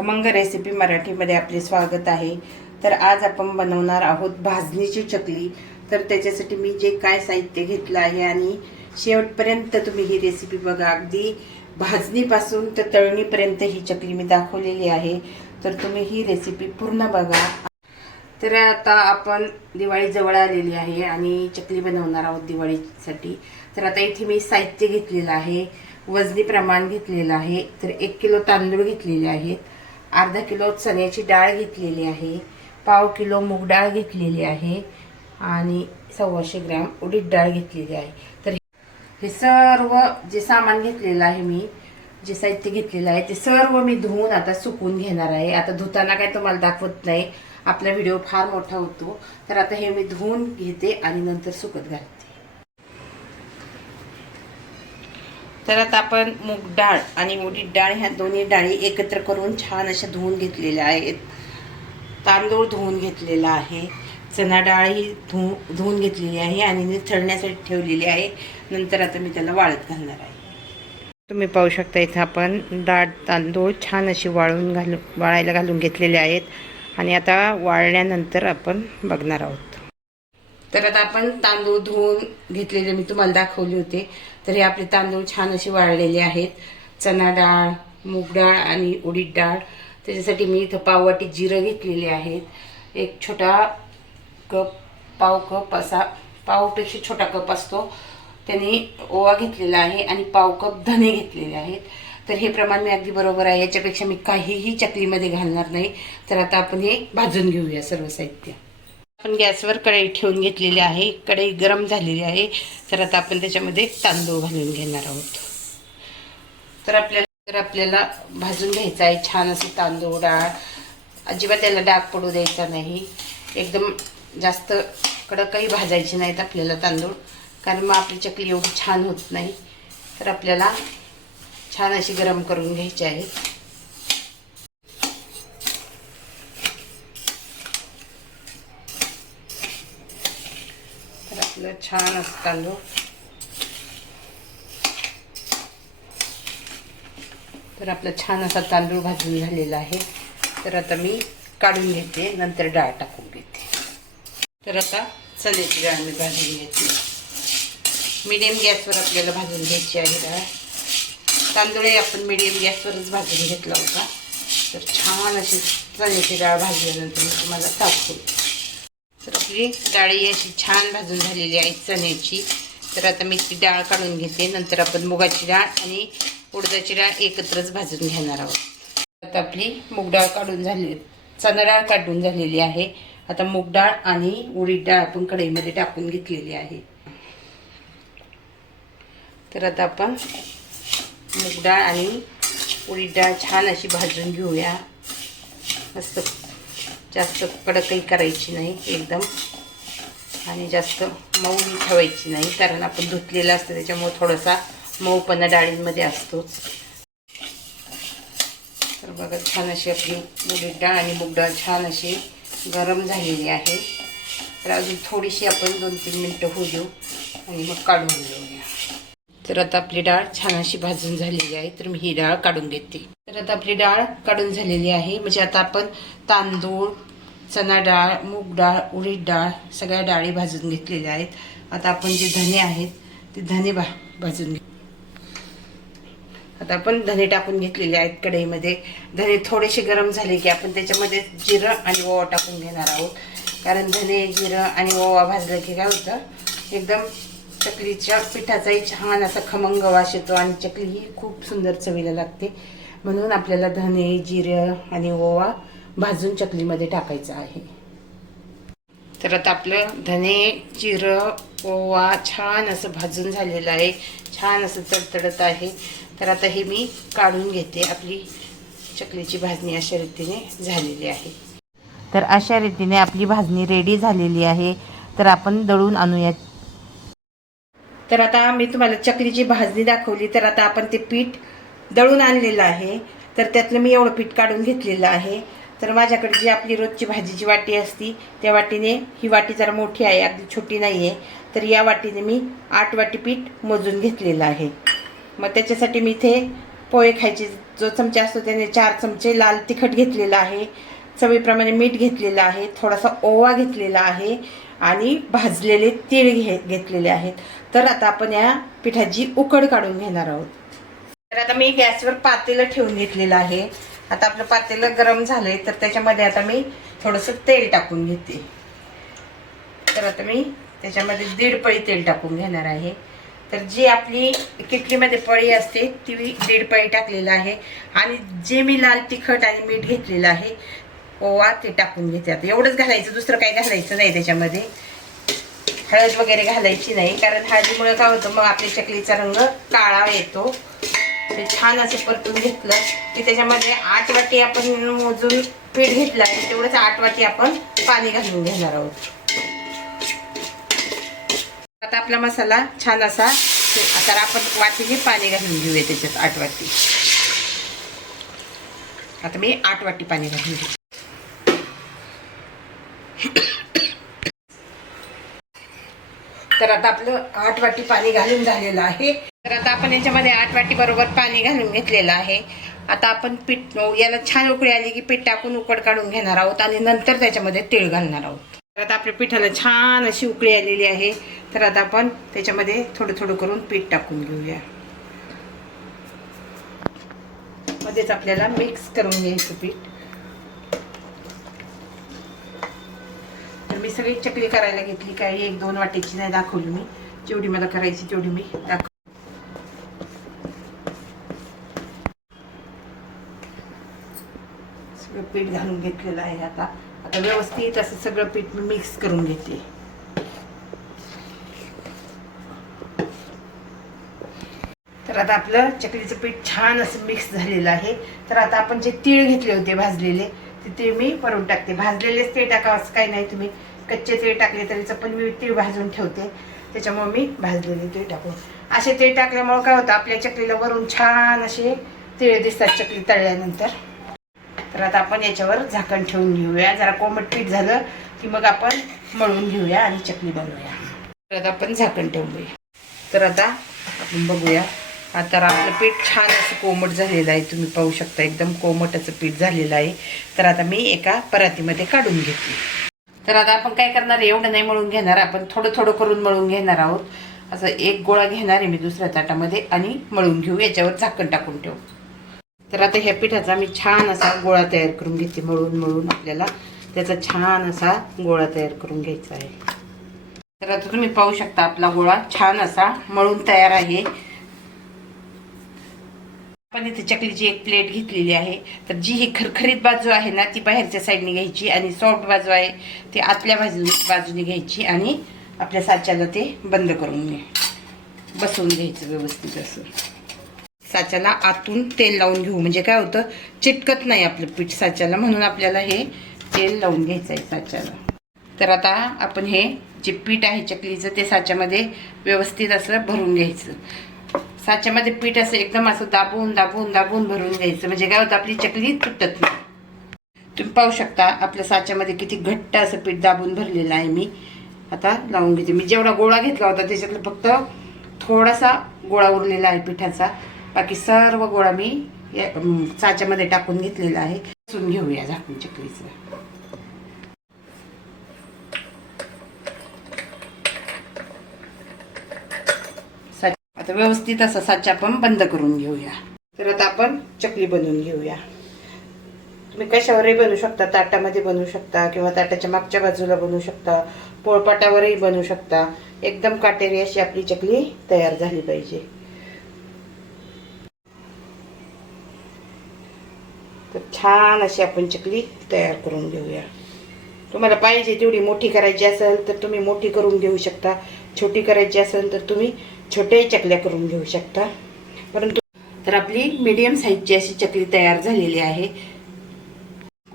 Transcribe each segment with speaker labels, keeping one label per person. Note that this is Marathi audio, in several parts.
Speaker 1: खमंग रेसिपी मराठीमध्ये आपले स्वागत आहे. तर आज आपण बनवणार आहोत भाजणीची चकली. तर त्याच्यासाठी मी जे काय साहित्य घेतलं आहे आणि शेवटपर्यंत तुम्ही ही रेसिपी बघा. अगदी भाजणीपासून तर तळणीपर्यंत ही चकली मी दाखवलेली आहे. तर तुम्ही ही रेसिपी पूर्ण बघा. तर आता आपण दिवाळी जवळ आलेली आहे आणि चकली बनवणार आहोत दिवाळीसाठी. तर आता इथे मी साहित्य घेतलेलं आहे. वजनी प्रमाण घेतलेलं आहे. तर एक किलो तांदूळ घेतलेले आहेत. अर्धा किलो चण्याची डाळ घेतलेली आहे पाव किलो मूग डाळ घेतलेली आहे आणि सव्वाशे ग्रॅम उडीद डाळ घेतलेली आहे. तर हे सर्व जे सामान घेतलेलं आहे मी जे साहित्य घेतलेलं आहे ते सर्व मी धुवून आता सुकून घेणार आहे. आता धुताना काय तुम्हाला दाखवत नाही आपला व्हिडिओ फार मोठा होतो. तर आता हे मी धुवून घेते आणि नंतर सुकत घालते. तर आता आपण मूग डाळ आणि उडीद डाळ ह्या दोन्ही डाळी एकत्र करून छान अशा धुवून घेतलेल्या आहेत. तांदूळ धुवून घेतलेला आहे. चणा डाळ ही धु धुवून घेतलेली आहे आणि निथळण्यासाठी ठेवलेली आहे. नंतर आता मी त्याला वाळत घालणार आहे. तुम्ही पाहू शकता इथं आपण डाळ तांदूळ छान अशी वाळून घालून वाळायला घालून घेतलेले आहेत. आणि आता वाळल्यानंतर आपण बघणार आहोत. तर आता आपण तांदूळ धुवून घेतलेले मी तुम्हाला दाखवले होते. तर हे आपले तांदूळ छान असे वाळलेले आहेत. चणा डाळ मूग डाळ आणि उडीद डाळ. त्याच्यासाठी मी इथं पाववाटी जिरं घेतलेले आहेत. एक छोटा कप पाव कप असा पावपेक्षा छोटा कप असतो. त्यांनी ओवा घेतलेला आहे आणि पाव कप धने घेतलेले आहेत. तर हे प्रमाण मी अगदी बरोबर आहे. याच्यापेक्षा मी काहीही चकलीमध्ये घालणार नाही. तर आता आपण हे भाजून घेऊया सर्व साहित्य. आपण गॅसवर कढई ठेवून घेतलेली आहे. कढई गरम झालेली आहे. तर आता आपण त्याच्यामध्ये तांदूळ घालून घेणार आहोत. तर आपल्याला तर आपल्याला भाजून घ्यायचं आहे. छान असं तांदूळ डाळ. अजिबात त्याला डाग पडू द्यायचा नाही. एकदम जास्त कडकही भाजायचे नाहीत आपल्याला तांदूळ. कारण मग आपली चकली एवढी छान होत नाही. तर आपल्याला छान अशी गरम करून घ्यायची आहे तर आपलं छान असं तांदूळ हो. तर आपला छान असा तांदूळ भाजून झालेला आहे. तर आता मी काढून घेते नंतर डाळ टाकून घेते. तर आता चण्याची डाळ मी भाजून घेते मिडियम गॅसवर आपल्याला भाजून घ्यायची आहे डाळ. तांदूळही आपण मिडियम गॅसवरच भाजून घेतला होता. तर छान अशी चण्याची डाळ भाजल्यानंतर मी तुम्हाला दाखवते आपली डाळी अशी छान भाजून झालेली आहे चण्याची. तर आता मी ती डाळ काढून घेते. नंतर आपण मुगाची डाळ आणि उडदाची डाळ एकत्रच भाजून घेणार आहोत. आता आपली मूग डाळ काढून झाली चणा डाळ काढून झालेली आहे. आता मूग डाळ आणि उडीद डाळ आपण कढईमध्ये टाकून घेतलेली आहे. तर आता आपण मूग डाळ आणि उडीद डाळ छान अशी भाजून घेऊया. मस्त जास्त कडकही करायची नाही एकदम. आणि जास्त मऊही ठेवायची नाही कारण आपण धुतलेलं असतं त्याच्यामुळे थोडासा मऊपणा डाळींमध्ये असतोच तर बघा छान अशी आपली उडीद डाळ आणि मूग डाळ छान अशी गरम झालेली आहे. तर अजून थोडीशी आपण दोन तीन मिनटं होऊ देऊ आणि मग काढून घेऊया. तर आता आपली डाळ छान अशी भाजून झालेली आहे. तर मी ही डाळ काढून घेते तर आता आपली डाळ काढून झालेली आहे. म्हणजे आता आपण तांदूळ चणा डाळ मूग डाळ उडीद डाळ सगळ्या डाळी भाजून घेतलेल्या आहेत. आता आपण जे धने आहेत ते धने भा भाजून घे आता आपण धने टाकून घेतलेले आहेत कढईमध्ये. धने थोडेसे गरम झाले की आपण त्याच्यामध्ये जिरं आणि ओवा टाकून घेणार आहोत. कारण धने जिरं आणि ओवा भाजलं की काय होतं? एकदम चकलीच्या पिठाचाही छान असा खमंग वास येतो आणि चकली ही खूप सुंदर चवीला लागते. म्हणून आपल्याला धने जिरं आणि ओवा भाजून चकलीमध्ये टाकायचं आहे. तर आता आपलं धने जिरं ओवा छान असं भाजून झालेलं आहे. छान असं तडतडत आहे. तर आता हे मी काढून घेते. आपली चकलीची भाजणी अशा रीतीने झालेली आहे. तर अशा रीतीने आपली भाजणी रेडी झालेली आहे. तर आपण दळून आणूयात. तर आता मी तुम्हाला चकरीची भाजणी दाखवली तर आता आपण ते पीठ दळून आणलेलं आहे. तर त्यातलं मी एवढं पीठ काढून घेतलेलं आहे. तर माझ्याकडे जी आपली रोजची भाजीची वाटी असती त्या वाटीने ही वाटी जरा मोठी आहे अगदी छोटी नाही आहे तर या वाटीने मी आठ वाटी पीठ मोजून घेतलेलं आहे. मग त्याच्यासाठी मी इथे पोहे खायचे जो चमचा असतो त्याने चार चमचे लाल तिखट घेतलेलं आहे. चवीप्रमाणे मीठ घेतलेलं आहे थोडासा ओवा घेतलेला आहे. आणि भाजलेले तीळ घे घेतलेले आहेत. तर आता आपण या पिठाची उकड काढून घेणार आहोत. तर आता मी गॅसवर पातेलं ठेवून घेतलेलं आहे. आता आपलं पातेलं गरम झालंय तर त्याच्यामध्ये आता मी थोडंसं तेल टाकून घेते. तर आता मी त्याच्यामध्ये दीड पळी तेल टाकून घेणार आहे. तर जी आपली किटलीमध्ये पळी असते ती दीड पळी टाकलेलं आहे. आणि जे मी लाल तिखट आणि मीठ घेतलेलं आहे ओवा ते टाकून घेते आता. एवढंच घालायचं दुसरं काही घालायचं नाही त्याच्यामध्ये. हळद वगैरे घालायची नाही कारण हळदीमुळे काय होतं मग आपल्या चकलीचा रंग काळा येतो. ते छान असं परतून घेतलं की त्याच्यामध्ये आठ वाटी आपण मोजून पीठ घेतलं आहे तेवढंच आठ वाटी आपण पाणी घालून घेणार आहोत. आता आपला मसाला छान असा आता आपण वाटीने पाणी घालून घेऊया त्याच्यात आठ वाटी. आता मी आठ वाटी पाणी घालून घेऊ तर आता आपलं आठ वाटी पाणी घालून झालेलं आहे. तर आता आपण याच्यामध्ये आठ वाटी बरोबर पाणी घालून घेतलेलं आहे. आता आपण पीठ याला छान उकळी आली की पीठ टाकून उकड काढून घेणार आहोत आणि नंतर त्याच्यामध्ये तीळ घालणार आहोत. तर आता आपल्या पिठाला छान अशी उकळी आलेली आहे. तर आता आपण त्याच्यामध्ये थोडं थोडं करून पीठ टाकून घेऊया. मध्येच आपल्याला मिक्स करून घ्यायचं पीठ. मी सगळी चकली करायला घेतली काही एक दोन वाटेची नाही दाखवली मी. जेवढी मला करायची तेवढी मी दाखव सगळं पीठ घालून घेतलेलं आहे आता. आता व्यवस्थित असं सगळं पीठ मी मिक्स करून घेते. तर आता आपलं चकलीचं पीठ छान असं मिक्स झालेलं आहे. तर आता आपण जे तीळ घेतले होते भाजलेले ते तीळ मी परून टाकते. भाजलेलेच ते टाकावं असं काही नाही तुम्ही. कच्चे तीळ टाकले तरीचं पण मी तीळ भाजून ठेवते. त्याच्यामुळे मी भाजलेले तीळ टाकून. असे तीळ टाकल्यामुळे काय होतं आपल्या चकलीला वरून छान असे तीळ दिसतात चकली तळल्यानंतर. तर आता आपण याच्यावर झाकण ठेवून घेऊया. जरा कोमट पीठ झालं की मग आपण मळून घेऊया आणि चकली बनवूया. तर आता आपण झाकण ठेवूया तर आता आपण बघूया. आता आपलं पीठ छान असं कोमट झालेलं आहे. तुम्ही पाहू शकता एकदम कोमटाचं पीठ झालेलं आहे. तर आता मी एका परातीमध्ये काढून घेतली तर आता आपण काय करणार आहे एवढं नाही मळून घेणार आपण थोडं थोडं करून मळून घेणार आहोत. असं एक गोळा घेणार आहे मी दुसऱ्या ताटामध्ये आणि मळून घेऊ याच्यावर झाकण टाकून ठेवू. तर आता ह्या पिठाचा मी छान असा गोळा तयार करून घेते मळून मळून आपल्याला. त्याचा छान असा गोळा तयार करून घ्यायचा आहे. तर आता तुम्ही पाहू शकता आपला गोळा छान असा मळून तयार आहे. आपण इथे चकलीची एक प्लेट घेतलेली आहे तर जी ही खरखरीत बाजू आहे ना ती बाहेरच्या साईडने घ्यायची आणि सॉफ्ट बाजू आहे ती आतल्या बाजू बाजूने घ्यायची आणि आपल्या साच्याला ते बंद करून घे. बसवून घ्यायचं व्यवस्थित असं. साच्याला आतून तेल लावून घेऊ. म्हणजे काय होतं चिटकत नाही आपलं पीठ साच्याला म्हणून आपल्याला हे तेल लावून घ्यायचं आहे साच्याला. तर आता आपण हे जे पीठ आहे चकलीचं ते साच्यामध्ये व्यवस्थित असं भरून घ्यायचं. साच्यामध्ये पीठ असं एकदम असं दाबून दाबून दाबून भरून घ्यायचं. म्हणजे काय होतं आपली चकली तुटत नाही. तुम्ही पाहू शकता आपल्या साच्यामध्ये किती घट्ट असं पीठ दाबून भरलेलं आहे मी. आता लावून घेते. मी जेवढा गोळा घेतला होता त्याच्यातलं फक्त थोडासा गोळा उरलेला आहे पिठाचा. बाकी सर्व गोळा मी या साच्यामध्ये टाकून घेतलेला आहे. घेऊया झाकून चकलीचं. आता व्यवस्थित असा साचा आपण बंद करून घेऊया. तर आता आपण चकली बनवून घेऊया. तुम्ही कशावरही बनवू शकता ताटामध्ये बनवू शकता किंवा ताटाच्या मागच्या बाजूला बनवू शकता पोळपाटावरही बनवू शकता. एकदम काटेरी अशी आपली चकली तयार झाली पाहिजे. तर छान अशी आपण चकली तयार करून घेऊया. तुम्हाला पाहिजे तेवढी मोठी करायची असेल तर तुम्ही मोठी करून घेऊ शकता. छोटी करायची असेल तर तुम्ही छोट्याही चकल्या करून घेऊ शकता. परंतु तर आपली मीडियम साईजची अशी चकली तयार झालेली आहे.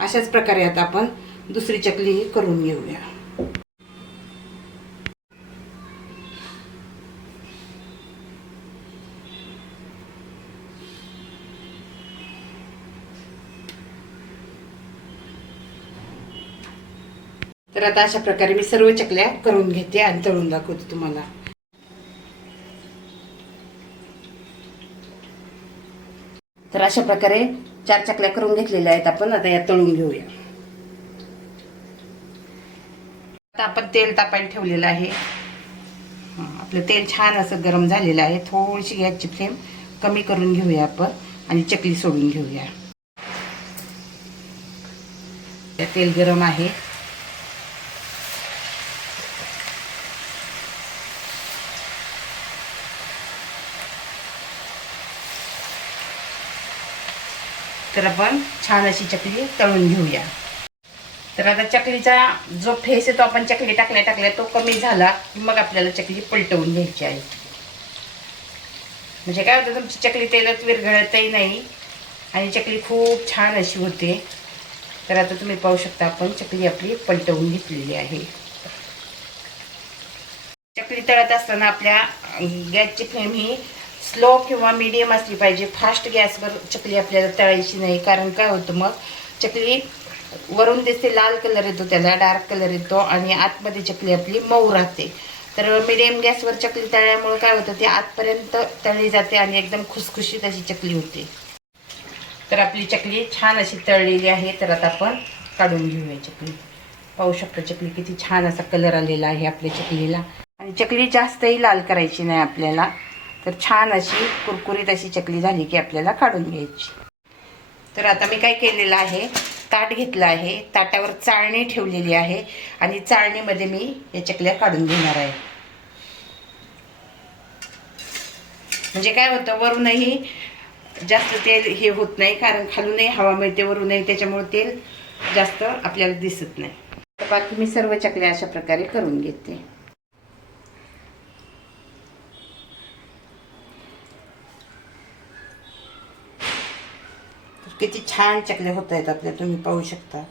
Speaker 1: अशाच प्रकारे आता आपण दुसरी चकली करून घेऊया. तर आता अशा प्रकारे मी सर्व चकल्या करून घेते आणि तळून दाखवते तुम्हाला. तर अशा प्रकारे चार चकल्या करून घेतलेल्या आहेत आपण. आता या तळून घेऊया. आता आपण तेल तापायला ठेवलेलं आहे. आपलं तेल छान असं गरम झालेलं आहे. थोडीशी गॅसची फ्लेम कमी करून घेऊया आपण आणि चकली सोडून घेऊया. तेल गरम आहे. तर आपण छान अशी चकली तळून घेऊया. तर आता चकलीचा जो फेस आहे तो आपण चकली टाकल्या टाकल्या तो कमी झाला की मग आपल्याला चकली पलटवून घ्यायची आहे. म्हणजे काय होतं तुमची चकली तेलात विरघळतही नाही आणि चकली खूप छान अशी होते. तर आता तुम्ही पाहू शकता आपण चकली आपली पलटवून घेतलेली आहे. चकली तळत असताना आपल्या गॅसची फ्लेम ही स्लो किंवा मीडियम असली पाहिजे. फास्ट गॅसवर चकली आपल्याला तळायची नाही. कारण काय होतं मग? चकली वरून दिसते लाल कलर येतो त्याला डार्क कलर येतो आणि आतमध्ये चकली आपली मऊ राहते. तर मीडियम गॅसवर चकली तळल्यामुळे काय होतं? ते आतपर्यंत तळली जाते आणि एकदम खुसखुशीत अशी चकली होते. तर आपली चकली छान अशी तळलेली आहे. तर आता आपण काढून घेऊया चकली. पाहू शकतो चकली किती छान असा कलर आलेला आहे आपल्या चकलीला. आणि चकली जास्तही लाल करायची नाही आपल्याला. तर छान अशी कुरकुरीत अशी चकली झाली की आपल्याला काढून घ्यायची. तर आता मी काय केलेलं आहे? ताट घेतलं आहे. ताटावर चाळणी ठेवलेली आहे आणि चाळणीमध्ये मी या चकल्या काढून घेणार आहे. म्हणजे काय होतं वरूनही जास्त तेल हे होत नाही कारण खालूनही हवा मिळते वरूनही त्याच्यामुळे तेल जास्त आपल्याला दिसत नाही. तर बाकी मी सर्व चकल्या अशा प्रकारे करून घेते. किती छान चकल्या होत आहेत आपल्या तुम्ही पाहू शकता.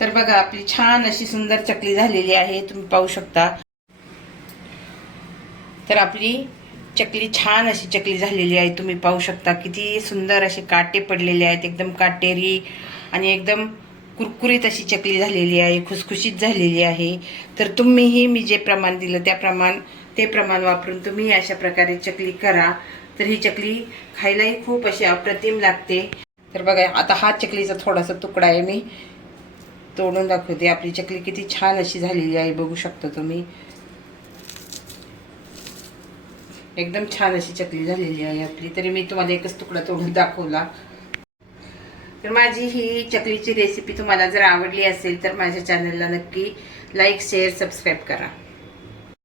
Speaker 1: तर बघा आपली छान अशी सुंदर चकली झालेली आहे तुम्ही पाहू शकता. तर आपली चकली छान अशी चकली झालेली आहे. तुम्ही पाहू शकता किती सुंदर असे काटे पडलेले आहेत. एकदम काटेरी आणि एकदम कुरकुरीत अशी चकली झालेली आहे. खुसखुशीत झालेली आहे. तर तुम्हीही मी जे प्रमाण दिलं त्या प्रमाण ते प्रमाण वापरून तुम्ही अशा प्रकारे चकली करा. तर ही चकली खायलाही खूप अशी अप्रतिम लागते. तर बघा आता हा चकलीचा थोडासा तुकडा आहे मी. तोडून दाखवते. आपली चकली किती छान अशी झालेली आहे. बघू शकता तुम्ही. एकदम छान अशी चकली झालेली आहे आपली. तरी मी तुम्हाला एकच तुकडा तोडून दाखवला. तर माझी ही चकलीची रेसिपी तुम्हाला जर आवडली असेल तर माझ्या चॅनलला नक्की लाईक शेअर सबस्क्राईब करा.